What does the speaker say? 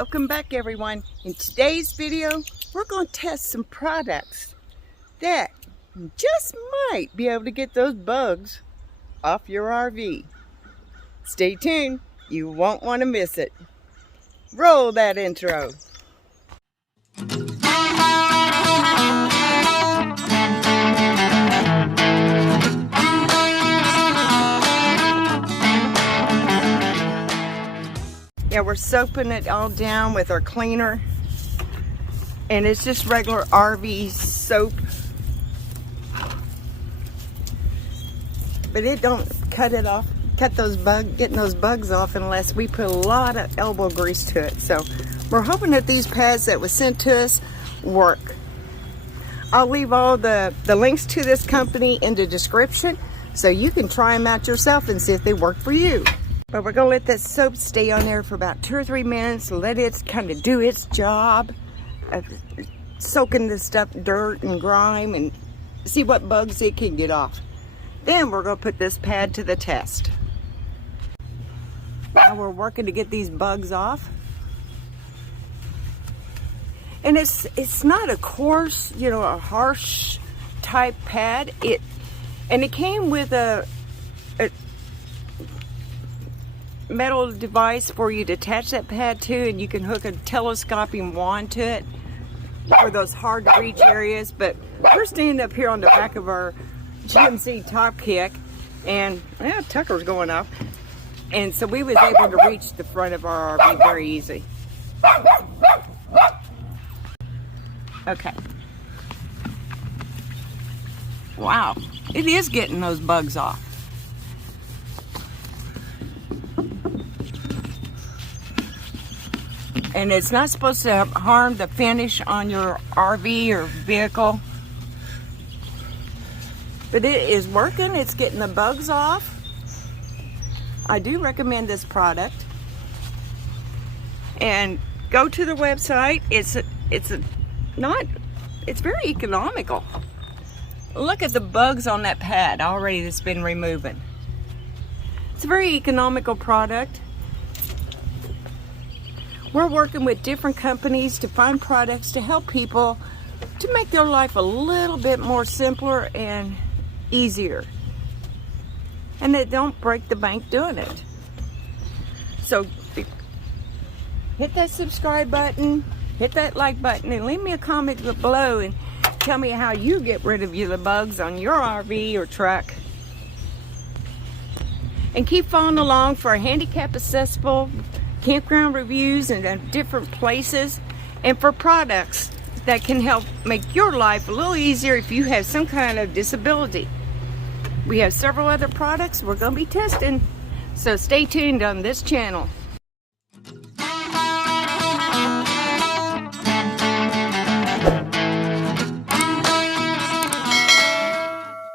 Welcome back, everyone. In today's video, we're going to test some products that just might be able to get those bugs off your RV. Stay tuned. You won't want to miss it. Roll that intro. Yeah, we're soaping it all down with our cleaner, and it's just regular RV soap, but it don't cut it off, getting those bugs off unless we put a lot of elbow grease to it. So we're hoping that these pads that was sent to us work. I'll leave all the links to this company in the description so you can try them out yourself and see if they work for you. But we're going to let that soap stay on there for about 2 or 3 minutes, let it kind of do its job of soaking the stuff, dirt and grime, and see what bugs it can get off. Then we're going to put this pad to the test. Now we're working to get these bugs off. And it's not a coarse, a harsh type pad. It came with a metal device for you to attach that pad to, and you can hook a telescoping wand to it for those hard to reach areas. But we're standing up here on the back of our GMC Top Kick, and Tucker's going off, and so we was able to reach the front of our RV very easy. Okay. Wow, it is getting those bugs off. And it's not supposed to harm the finish on your RV or vehicle. But it is working. It's getting the bugs off. I do recommend this product. And go to the website. It's very economical. Look at the bugs on that pad already that's been removing. It's a very economical product. We're working with different companies to find products to help people to make their life a little bit more simpler and easier. And they don't break the bank doing it. So hit that subscribe button, hit that like button, and leave me a comment below and tell me how you get rid of the bugs on your RV or truck. And keep following along for handicap accessible campground reviews and different places, and for products that can help make your life a little easier if you have some kind of disability. We have several other products we're going to be testing, so stay tuned on this channel.